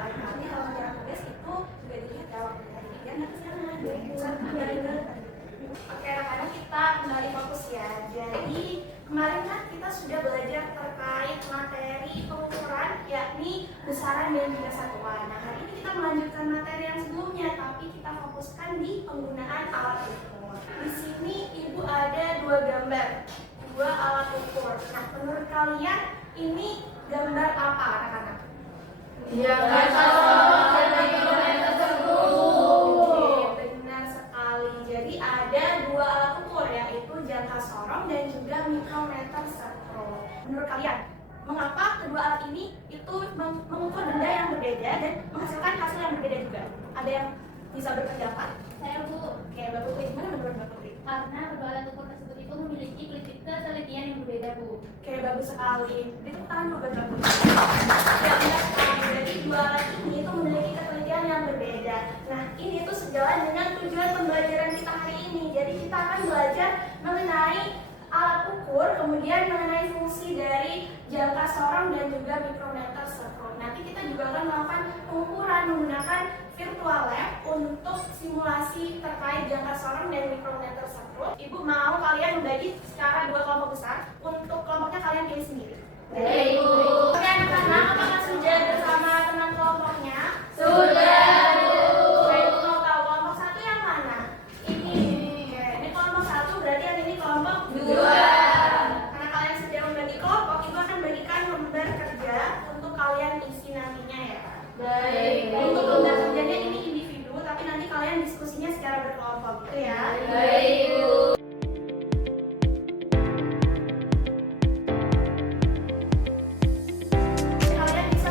Nanti kalau cara tugas itu juga dilihat ya waktu tadi biar nggak kesana. Oke, anak-anak kita kembali fokus ya. Jadi kemarin kan kita sudah belajar terkait materi pengukuran, yakni besaran dan juga satuan. Nah, hari ini kita melanjutkan materi yang sebelumnya, tapi kita fokuskan di penggunaan alat ukur. Di sini ibu ada dua gambar, dua alat ukur. Nah, menurut kalian ini gambar apa, anak-anak? Jangka sorong dan juga mikrometer sekro. Menurut kalian, mengapa kedua alat ini itu mengukur benda yang berbeda dan menghasilkan hasil yang berbeda juga? Ada yang bisa berpendapat? Saya, Bu. Oke, Mbak Putri, gimana menurut Mbak Putri? Karena kedua alat ukur tersebut itu memiliki ketelitian yang berbeda, Bu. Oke, bagus sekali. Tepuk tangan buat Mbak Putri. Ya, benar sekali. Jadi dua alat ini itu memiliki ketelitian yang berbeda. Nah, ini tuh sejalan dengan tujuan pembelajaran kita hari ini. Jadi kita akan belajar mengenai alat ukur, kemudian mengenai fungsi dari jangka sorong dan juga mikrometer sekro. Nanti kita juga akan melakukan pengukuran menggunakan virtual lab untuk simulasi terkait jangka sorong dan mikrometer sekro. Ibu mau kalian membagi secara dua kelompok besar. Untuk kelompoknya kalian pilih sendiri. Ibu. Oke, anak-anak, apakah sudah bersama teman kelompoknya? Sudah. Untuk lembar kerjanya ini individu, tapi nanti kalian diskusinya secara berkelompok gitu ya. Baik, Bu. Kalian bisa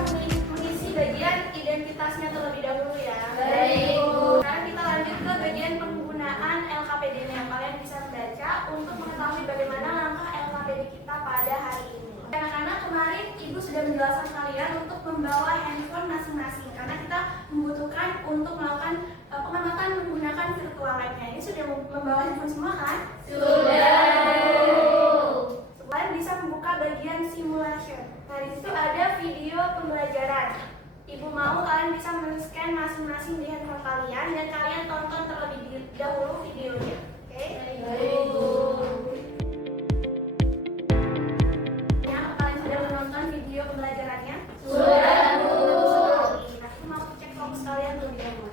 mengisi bagian identitasnya terlebih dahulu ya. Baik, Bu. Sekarang kita lanjut ke bagian penggunaan LKPD-nya. Kalian bisa membaca untuk mengetahui bagaimana langkah LKPD kita pada hari ini. Anak-anak, kemarin Ibu sudah menjelaskan kalian untuk membawa handphone masing-masing karena kita membutuhkan untuk melakukan pengamatan menggunakan virtual lab-nya. Ini sudah membawa handphone semua kan? Sudah. Kalian bisa membuka bagian simulation. Nah, di situ ada video pembelajaran. Ibu mau kalian bisa men-scan masing-masing di handphone kalian dan kalian tonton terlebih dahulu videonya. Oke? Baik, Bu. Video pembelajarannya? Sudah, Bu. Nah, aku mau cek fokus kalian terlebih dahulu.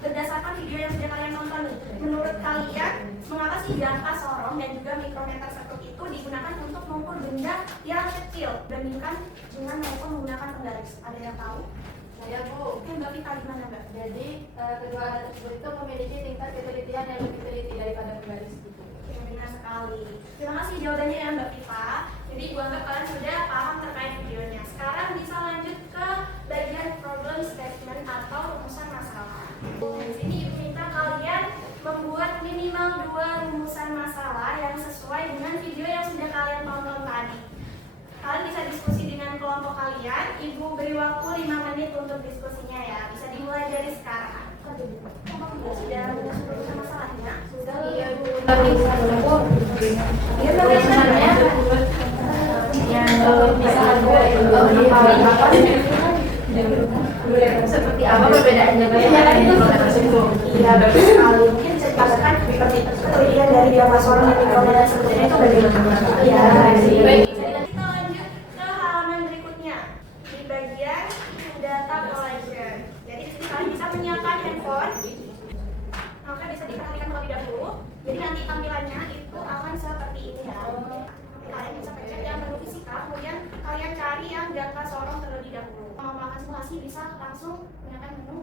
Berdasarkan video yang sudah kalian nonton nih, menurut kalian mengapa sih jangka sorong dan juga mikrometer sekro itu digunakan untuk mengukur benda yang kecil dibandingkan dengan mereka menggunakan penggaris? Ada yang tahu? Saya, Bu. Oke, Mbak Vita gimana, Mbak? Jadi kedua alat tersebut itu memiliki tingkat ketelitian yang lebih teliti daripada penggaris itu. Oke, benar sekali. Terima kasih jawabannya ya, Mbak Vita. Jadi ibu anggap kalian sudah paham terkait videonya. Sekarang bisa lanjut ke bagian problem statement atau rumusan masalah. Di sini ibu minta kalian membuat minimal 2 rumusan masalah yang sesuai dengan video yang sudah kalian tonton tadi. Kalian bisa diskusi dengan kelompok kalian. Ibu beri waktu 5 menit untuk diskusinya ya. Bisa dimulai dari sekarang. Sudah menyusun rumusan masalahnya? Sudah. Iya, Bu. Iya, bagaimana? Seperti apa perbedaannya? Iya, bagus sekali. Mungkin bisa dipastikan seperti ketelitian dari jangka sorong dan mikrometer sebenarnya itu bagaimana? Iya. Baik. Kita lanjut ke halaman berikutnya di bagian data collection. Jadi di sini kalian bisa menyiapkan handphone. Maka bisa diperhatikan terlebih dahulu. Jadi nanti tampilannya itu akan seperti ini ya. Kalian bisa pencet yang menu fisika, kemudian kalian cari yang jangka sorong terlebih dahulu. Mau melakukan simulasi bisa langsung gunakan menu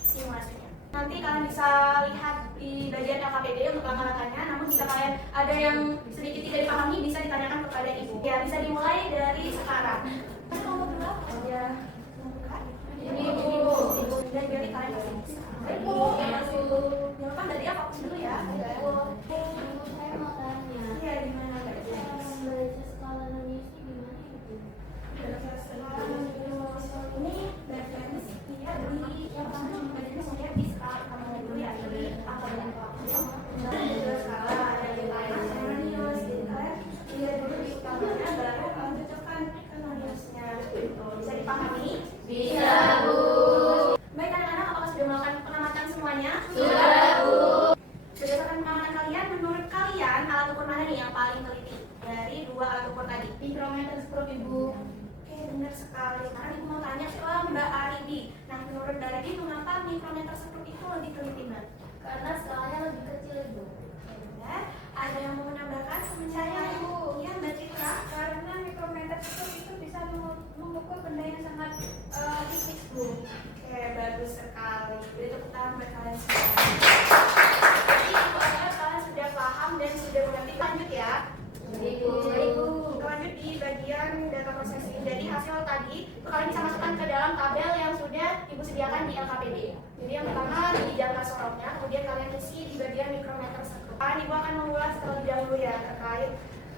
simulasinya. Nanti kalian bisa lihat di bagian LKPD untuk langkah-langkahnya. Namun jika kalian ada yang sedikit tidak dipahami bisa ditanyakan kepada ibu. Ya, bisa dimulai dari sekarang. Kelompok berapa aja membuka? Ini, Bu. Dan jadi kalian masih bisa. Baik, Bu. Jangan lupa dari fokus dulu ya. Saya mau tanya. Iya, gimana Mbak? Baca skala Indonesia gimana itu? Ini bacanya dia di yang pertama bacanya saya di skala kamu dulu ya, di angka berapa? Dan juga skala ada di lain sama nius. Jadi kalian lihat dulu di skalanya baru kalian cocokkan ke nius. sekali. Sekarang Ibu mau tanya ke Mbak Aridi. Nah, menurut Mbak Aridi, mengapa mikrometer sekrup itu lebih teliti, Mbak? Karena skalanya lebih kecil, Ibu. Ya, ada yang mau menambahkan? Saya, Ibu. Iya, Mbak Citra. Karena mikrometer sekrup itu bisa mengukur benda yang sangat tipis, Bu. Oke, bagus sekali. Beri tepuk tangan buat kalian semua. Jadi, Ibu harap kalian sudah paham dan sudah mengerti. Lanjut ya. Ibu. Kita lanjut di bagian data processing. Jadi hasil tadi itu kalian bisa masukkan ke dalam tabel yang sudah Ibu sediakan di LKPD. Jadi yang pertama di jangka sorongnya, kemudian kalian isi di bagian mikrometer sekrup. Ibu akan mengulas terlebih dahulu ya terkait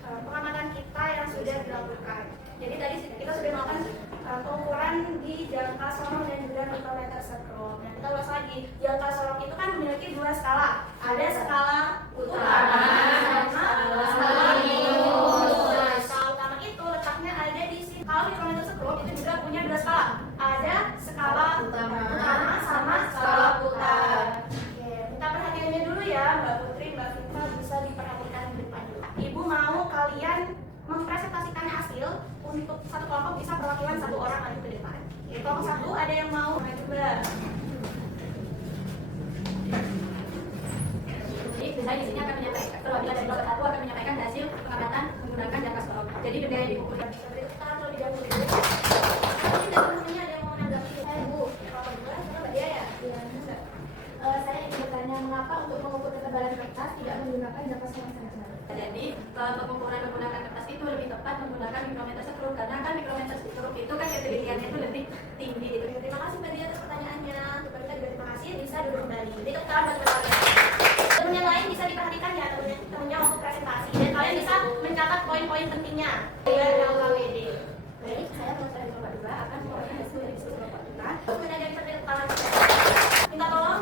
pengamatan kita yang sudah dilakukan. Jadi tadi kita sudah melakukan pengukuran di jangka sorong dan juga mikrometer sekrup. Nah, kita ulas lagi. Jangka sorong itu kan memiliki dua skala. Ada skala utama sama skala minus. Nah, skala utama itu letaknya ada di sini. Kalau mikrometer sekrup itu juga punya dua skala. Ada skala utama sama skala putar. Oke, minta perhatiannya dulu ya, Mbak Putri, Mbak Fitra, bisa diperhatikan di depan dulu. Ibu mau kalian mempresentasikan hasil untuk satu kelompok bisa perwakilan satu orang maju ke depan. Oke, kelompok satu ada yang mau maju, Mbak? Jadi misalnya di sini akan menyampaikan perwakilan dari kelompok satu akan menyampaikan hasil pengamatan menggunakan jangka sorong. Jadi benda yang dikumpulkan Kita terlebih dahulu. Ini dari temennya ada yang mau menanggapi? Bu, kelompok dua, sama Mbak Dia ya? Iya, Mbak. saya ingin bertanya mengapa untuk mengukur ketebalan kertas tidak menggunakan jangka sorong saja. Jadi untuk pengukuran menggunakan kertas itu lebih tepat menggunakan mikrometer sekrup karena kan mikrometer sekrup itu kan ketelitiannya itu lebih tinggi gitu. Terima kasih Mbak Dia atas pertanyaannya. Mbak Dia juga terima kasih, bisa duduk kembali. Jadi kita buat kalian. Temen yang lain bisa diperhatikan ya temennya untuk presentasi dan kalian bisa mencatat poin-poin pentingnya. Ya, LKPD. Baik, saya dari kelompok 2 akan membawakan hasil dari kelompok kita. Kemudian dari tangan. Minta tolong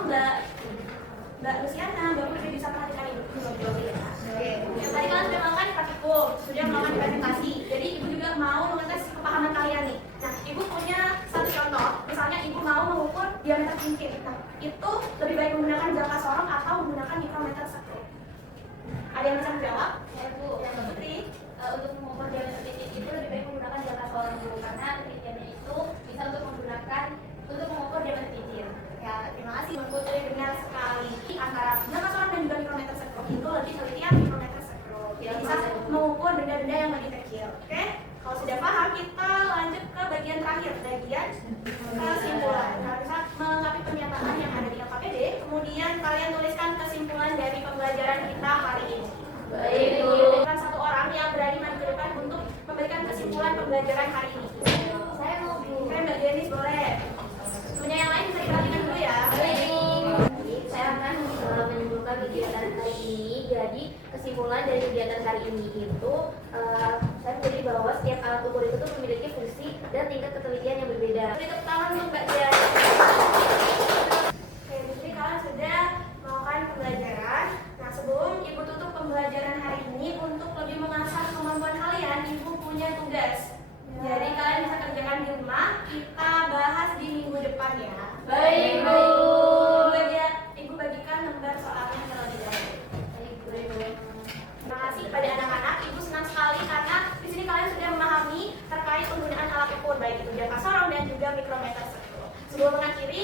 Mbak Luciana, Mbak Putri bisa perhatikan Ibu. Oke. Yang tadi kalian sudah melakukan praktikum, sudah melakukan presentasi. Jadi Ibu juga mau mengetes kepahaman kalian nih. Nah, Ibu punya satu contoh. Misalnya Ibu mau mengukur diameter cincin. Nah, itu lebih baik menggunakan jangka sorong atau menggunakan mikrometer sekrup. Ada yang bisa menjawab? Ya, Bu. Yang Mbak Putri. Untuk mengukur diameter titik itu lebih baik menggunakan jangka sorong, Bu. Karena penelitiannya itu bisa untuk mengukur diameter titik. Ya, terima kasih Mbak Putri, benar sekali. Antara jangka sorong dan juga mikrometer sekrup itu lebih teliti yang mikrometer sekrup. Jadi bisa mengukur benda-benda yang lebih kecil. Oke? Kalau sudah paham, kita lanjut ke bagian terakhir, bagian kesimpulan. Nah, bisa melengkapi pernyataan yang ada di LKPD, kemudian kalian tuliskan kesimpulan dari pembelajaran kita hari ini. Baik, Bu. Dengan satu orang yang berani maju ke depan untuk memberikan kesimpulan pembelajaran hari ini. Saya mau, Bu. Oke, Mbak Denis boleh. Punya yang lain bisa diperhatikan dulu ya. Baik, saya akan menyimpulkan kegiatan hari ini. Jadi kesimpulan dari kegiatan hari ini itu saya menjadi bahwa setiap alat ukur itu tuh memiliki fungsi dan tingkat ketelitian yang berbeda. Beri tepuk tangan untuk Mbak Dia. Oke, jadi kalian sudah melakukan pembelajaran. Nah, sebelum Ibu tutup pembelajaran hari ini, untuk lebih mengasah kemampuan kalian, Ibu punya tugas. Jadi kalian bisa kerjakan di rumah. Kita bahas di minggu depan ya. Baik, Bu. Ibu bagikan lembar soalnya terlebih dahulu. Baik, Bu. Terima kasih kepada anak-anak. Ibu senang sekali karena di sini kalian sudah memahami terkait penggunaan alat ukur baik itu jangka sorong dan juga mikrometer sekrup. Sebelum mengakhiri,